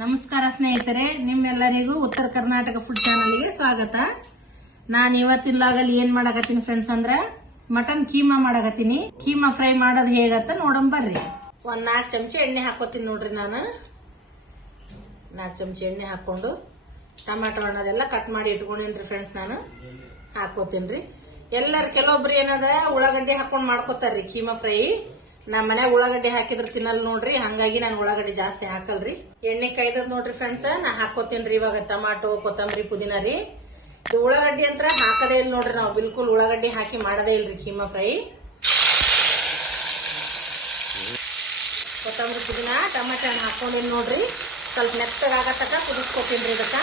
ನಮಸ್ಕಾರ ಸ್ನೇಹಿತರೆ, ನಿಮ್ಮೆಲ್ಲರಿಗೂ ಉತ್ತರ ಕರ್ನಾಟಕ ಫುಡ್ ಚಾನಲ್ಗೆ ಸ್ವಾಗತ. ನಾನು ಇವತ್ತಿನ ಲಾಗಲ್ಲಿ ಏನ್ ಮಾಡಕತ್ತೀನಿ ಫ್ರೆಂಡ್ಸ್ ಅಂದ್ರ ಮಟನ್ ಕೀಮಾ ಮಾಡಕತ್ತೀನಿ. ಕೀಮಾ ಫ್ರೈ ಮಾಡೋದು ಹೇಗತ್ತ ನೋಡೋಣ ಬರ್ರಿ. ಒಂದ್ ನಾಲ್ಕು ಚಮಚ ಎಣ್ಣೆ ಹಾಕೋತೀನಿ ನೋಡ್ರಿ ನಾನು. ನಾಲ್ಕು ಚಮಚ ಎಣ್ಣೆ ಹಾಕೊಂಡು ಟಮಾಟೊ ಹಣ್ಣದೆಲ್ಲ ಕಟ್ ಮಾಡಿ ಇಟ್ಕೊಂಡಿನ್ರಿ ಫ್ರೆಂಡ್ಸ್ ನಾನು. ಹಾಕೋತೀನಿ ಎಲ್ಲರೂ ಕೆಲವೊಬ್ರು ಏನದ, ಉಳ್ಳಾಗಡ್ಡಿ ಹಾಕೊಂಡು ಮಾಡ್ಕೋತಾರ್ರಿ ಕೀಮಾ ಫ್ರೈ ನಮ್ಮ ಮನೆ ಉಳ್ಳಾಗಡ್ಡಿ ಹಾಕಿದ್ರೆ ತಿನ್ನಲ್ ನೋಡ್ರಿ, ಹಂಗಾಗಿ ನಾನು ಉಳ್ಳಾಗಡ್ಡಿ ಜಾಸ್ತಿ ಹಾಕಲ್ರಿ. ಎಣ್ಣೆ ಕೈದದ್ ನೋಡ್ರಿ ಫ್ರೆಂಡ್ಸ್ ನಾ ಹಾಕೋತೀನ್ರಿ ಇವಾಗ ಟಮಾಟೊ, ಕೊತ್ತಂಬರಿ, ಪುದೀನ ರೀ. ಇದು ಉಳ್ಳಾಗಡ್ಡಿ ಅಂತ ಹಾಕದೇ ಇಲ್ಲ ನೋಡ್ರಿ ನಾವು, ಬಿಲ್ಕುಲ್ ಉಳ್ಳಾಗಡ್ಡಿ ಹಾಕಿ ಮಾಡದೇ ಇಲ್ರಿ ಕೀಮಾ ಫ್ರೈ. ಕೊತ್ತಂಬರಿ, ಪುದೀನ, ಟಮಾಟೆ ಹಣ್ಣು ಹಾಕೊಂಡಿನಿ ನೋಡ್ರಿ. ಸ್ವಲ್ಪ ಮೆತ್ತಗಾಗತಕ್ಕ ಕುದಿಸ್ಕೊತೀನಿ ಇದಕ್ಕ.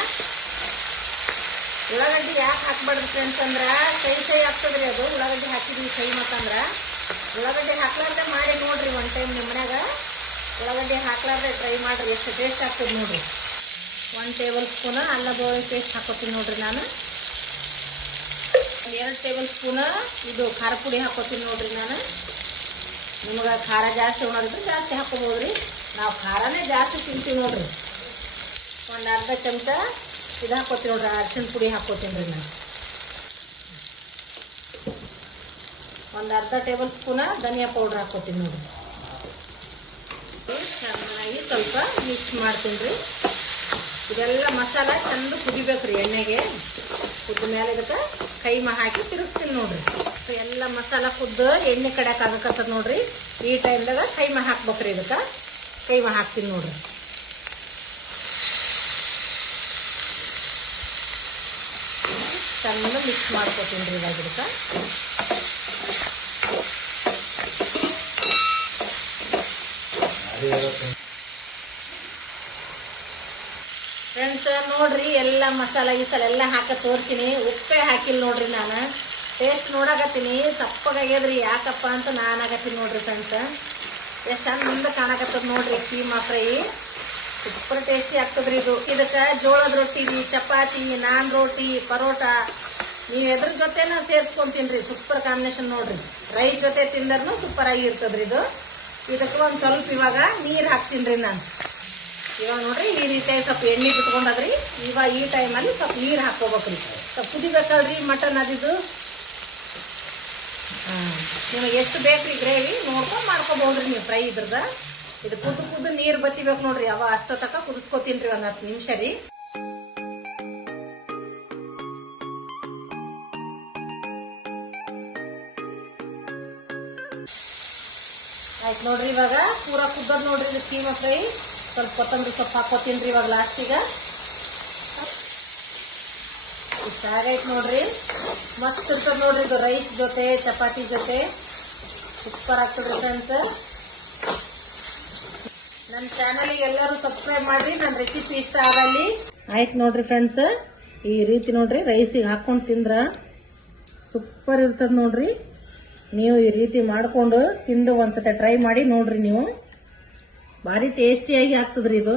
ಉಳ್ಳಾಗಡ್ಡಿ ಯಾಕೆ ಹಾಕ್ಬಾರ್ದು ಅಂತಂದ್ರೆ ಕೈ ಕೈ ಆಗ್ತದ್ರಿ ಅದು. ಉಳ್ಳಾಗಡ್ಡಿ ಹಾಕಿದ್ವಿ ಕೈ ಮತ್ತಂದ್ರ ಉಳ್ಳಾಗಡ್ಡಿ ಹಾಕ್ಲಾರ್ದೆ ಮಾಡಿ ನೋಡ್ರಿ ಒನ್ ಟೈಮ್ ನಿಮ್ಮ ಮನ್ಯಾಗ. ಉಳ್ಳಾಗಡ್ಡಿ ಹಾಕ್ಲಾರ್ದೆ ಟ್ರೈ ಮಾಡ್ರಿ, ಎಷ್ಟು ಟೇಸ್ಟ್ ಆಗ್ತದೆ ನೋಡ್ರಿ. ಒನ್ ಟೇಬಲ್ ಸ್ಪೂನ್ ಅಲ್ಲ ಬೋಳಿ ಪೇಸ್ಟ್ ಹಾಕೋತೀನಿ ನೋಡ್ರಿ ನಾನು. ಎರಡು ಟೇಬಲ್ ಸ್ಪೂನ್ ಇದು ಖಾರ ಪುಡಿ ಹಾಕೋತೀನಿ ನೋಡ್ರಿ ನಾನು. ನಿಮ್ಗೆ ಖಾರ ಜಾಸ್ತಿ ಮಾಡಿದ್ರೆ ಜಾಸ್ತಿ ಹಾಕೋಬೋದ್ರಿ. ನಾವು ಖಾರನೇ ಜಾಸ್ತಿ ತಿಂತೀವಿ ನೋಡ್ರಿ. ಒಂದು ಅರ್ಧ ಚಮಚ ಇದು ಹಾಕೋತೀನಿ ನೋಡ್ರಿ ಅರ್ಶಿನ ಪುಡಿ ಹಾಕೋತೀನಿ ರೀ ನಾನು. ಒಂದು ಅರ್ಧ ಟೇಬಲ್ ಸ್ಪೂನ ಧನಿಯಾ ಪೌಡರ್ ಹಾಕೋತೀನಿ ನೋಡಿ. ಚೆನ್ನಾಗಿ ಸ್ವಲ್ಪ ಮಿಕ್ಸ್ ಮಾಡ್ತೀನಿ ರೀ. ಇದೆಲ್ಲ ಮಸಾಲ ಚಂದ ಕುದಿಬೇಕ್ರಿ ಎಣ್ಣೆಗೆ. ಕುದ್ದ ಮೇಲೆ ಇದಕ್ಕೆ ಮ ಹಾಕಿ ತಿರುಗ್ತೀನಿ ನೋಡ್ರಿ. ಎಲ್ಲ ಮಸಾಲ ಕುದ್ದು ಎಣ್ಣೆ ಕಡ್ಯಾಕ ಆಗಕತ್ತದ ನೋಡ್ರಿ. ಈ ಟೈಮ್ದಾಗ ಕೈಮ ಹಾಕ್ಬೇಕ್ರಿ ಇದಕ್ಕೆ. ಕೈಮ ಹಾಕ್ತೀನಿ ನೋಡ್ರಿ. ಚಂದ ಮಿಕ್ಸ್ ಮಾಡ್ಕೊತೀನಿ ರೀ ಇವಾಗ ಫ್ರೆಂಡ್ಸ್ ನೋಡ್ರಿ, ಎಲ್ಲ ಮಸಾಲ ಗಿಸಾಲ ಎಲ್ಲ ಹಾಕ ತೋರ್ತೀನಿ. ಉಪ್ಪೇ ಹಾಕಿಲ್ಲ ನೋಡ್ರಿ ನಾನು. ಟೇಸ್ಟ್ ನೋಡಕತ್ತೀನಿ. ಸಪ್ಪಗಾಗ್ಯದ್ರಿ ಯಾಕಪ್ಪ ಅಂತ ನಾನು ಆಗತ್ತೀನಿ ನೋಡ್ರಿ ಫ್ರೆಂಡ್ಸ್ ಎಷ್ಟು ಚಂದ ಕಾಣಕತ್ತದ ನೋಡ್ರಿ, ಕೀಮಾ ಫ್ರೈ. ಸೂಪರ್ ಟೇಸ್ಟಿ ಆಗ್ತದ್ರಿ ಇದು. ಇದಕ್ಕೆ ಜೋಳದ ರೊಟ್ಟಿ, ಚಪಾತಿ, ನಾನ್ ರೋಟಿ ಪರೋಟ. ನೀವು ಎದ್ರ ಜೊತೆನ ಸೇರ್ಸ್ಕೊಂತೀನ್ರಿ. ಸೂಪರ್ ಕಾಂಬಿನೇಷನ್ ನೋಡ್ರಿ. ರೈಸ್ ಜೊತೆ ತಿಂದ್ರೂ ಸೂಪರ್ ಆಗಿ ಇರ್ತದ್ರಿ ಇದು. ಇದಕ್ಕೆ ಒಂದು ಸ್ವಲ್ಪ ಇವಾಗ ನೀರು ಹಾಕ್ತೀನ್ರಿ ನಾನು. ಇವಾಗ ನೋಡ್ರಿ ಈ ರೀತಿಯಾಗಿ ಸ್ವಲ್ಪ ಎಣ್ಣೆ ಬಿಟ್ಕೊಂಡದ್ರಿ ಇವಾಗ ಈ ಟೈಮಲ್ಲಿ ಸ್ವಲ್ಪ ನೀರು ಹಾಕೋಬೇಕ್ರಿ ಸ್ವಲ್ಪ ಕುದಿಬೇಕಲ್ರಿ ಮಟನ್ ಅದಿದ್ದು ನಿಮಗೆ ಎಷ್ಟು ಬೇಕ್ರಿ ಗ್ರೇವಿ ನೋಡ್ಕೊಂಡು ಮಾಡ್ಕೋಬಹುದ್ರಿ ನೀವು ಫ್ರೈ ಇದ್ರದ. ಇದು ಕುದ್ದು ಕುದ್ದು ನೀರ್ ಬತ್ತಿಬೇಕು ನೋಡ್ರಿ, ಅವ ಅಷ್ಟೋ ತಕ ಕುದಿಸ್ಕೋತೀನ್ರಿ ಒಂದ್ ಹತ್ತು ನಿಮಿಷ ರೀ. ಆಯ್ತು ನೋಡ್ರಿ ಇವಾಗ, ಪೂರ ಕುದ್ದದ್ ನೋಡ್ರಿ ಇದು ಕೀಮಾ ಫ್ರೈ. ಸ್ವಲ್ಪ ಕೊತ್ತಂಬರಿ ಸೊಪ್ಪು ಹಾಕೋತೀನ್ರಿ ಇವಾಗ ಲಾಸ್ಟಿಗ ಇಷ್ಟ ಆಗೈತ್ ನೋಡ್ರಿ. ಮಸ್ತ್ ಇರ್ತದ ನೋಡ್ರಿ ಇದು ರೈಸ್ ಜೊತೆ, ಚಪಾತಿ ಜೊತೆ. ಸೂಪರ್ ಆಗ್ತದ್ರಿ ಫ್ರೆಂಡ್ಸ್ ನನ್ನ ಚಾನಲ್ಗೆ ಎಲ್ಲರೂ ಸಬ್ಸ್ಕ್ರೈಬ್ ಮಾಡ್ರಿ ನನ್ನ ರೆಸಿಪಿ ಇಷ್ಟ ಆಗಲ್ಲಿ ಆಯ್ತು ನೋಡ್ರಿ ಫ್ರೆಂಡ್ಸ್ ಈ ರೀತಿ ನೋಡ್ರಿ ರೈಸಿಗೆ ಹಾಕೊಂಡು ತಿಂದ್ರ ಸೂಪರ್ ಇರ್ತದ ನೋಡ್ರಿ. ನೀವು ಈ ರೀತಿ ಮಾಡಿಕೊಂಡು ತಿಂದು ಒಂದ್ಸತಿ ಟ್ರೈ ಮಾಡಿ ನೋಡ್ರಿ ನೀವು. ಭಾರಿ ಟೇಸ್ಟಿಯಾಗಿ ಆಗ್ತದ್ರಿ ಇದು.